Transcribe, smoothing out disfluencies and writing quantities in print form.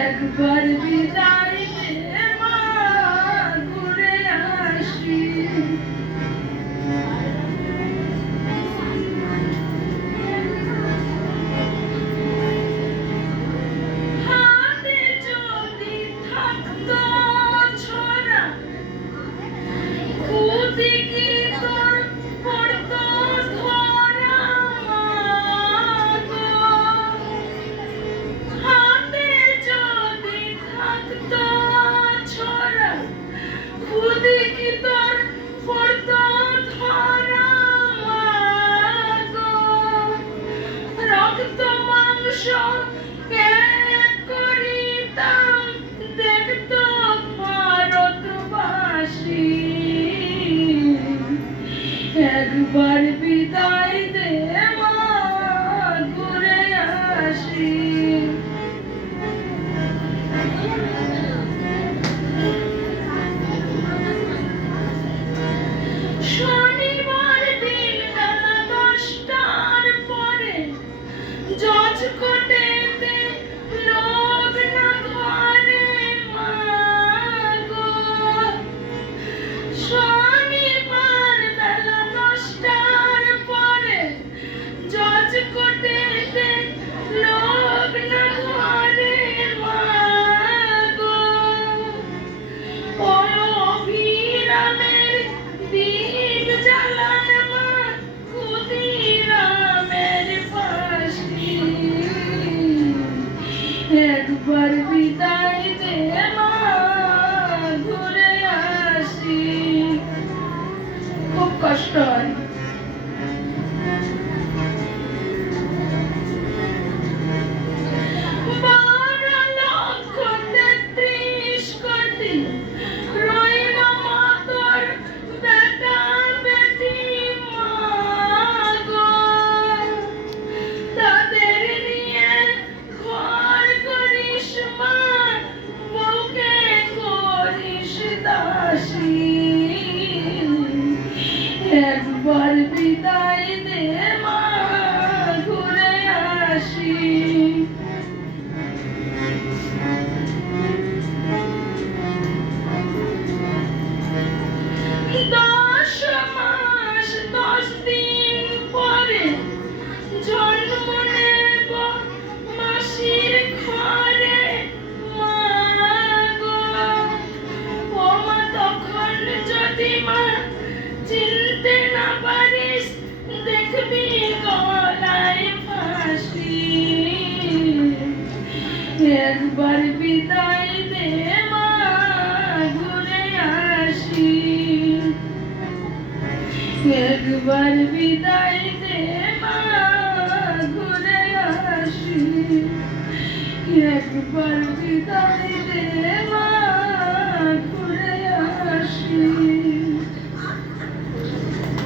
একবার বিদায় দে মা, ঘুরে আসি। হাতে যদি থাকতো ছোরা, খুদি কি তোর পড়তো ধরা গো। হাতে যদি থাকতো ছোরা, খুদি কি তোর পড়তো ধরা গো। রক্ত মাংস ত্যাগ করিতাম, দেখতো ভারতবাসী। একবার বিদায় দে মা, ঘুরে আসি। শনিবার দিন বেলা 10টার পরে জজ কোর্টেতে লোক না ধরে মা গো। শনিবার বেলা 10টার পরে জজ কোর্টেতে লোক না ধরে মা গো। ওই অভিরামের দীপ জ্বালান মা, ক্ষুদিরামের ফাঁসি। একবার বিদায় দে মা, ঘুরে আসি। খুব কষ্ট হয়। একবার বিদায় দে মা, ঘুরে আসি। 10 মাস 10 দিন পরে জন্ম নেব মাসির ঘরে মা গো। ও মা, তখন যদি মা চিনতে না পারিস, দেখবি গলায় ফাঁসি। একবার বিদায় দে মা, ঘুরে আসি। একবার বিদায় দে মা, ঘুরে আসি। একবার বিদায় দে।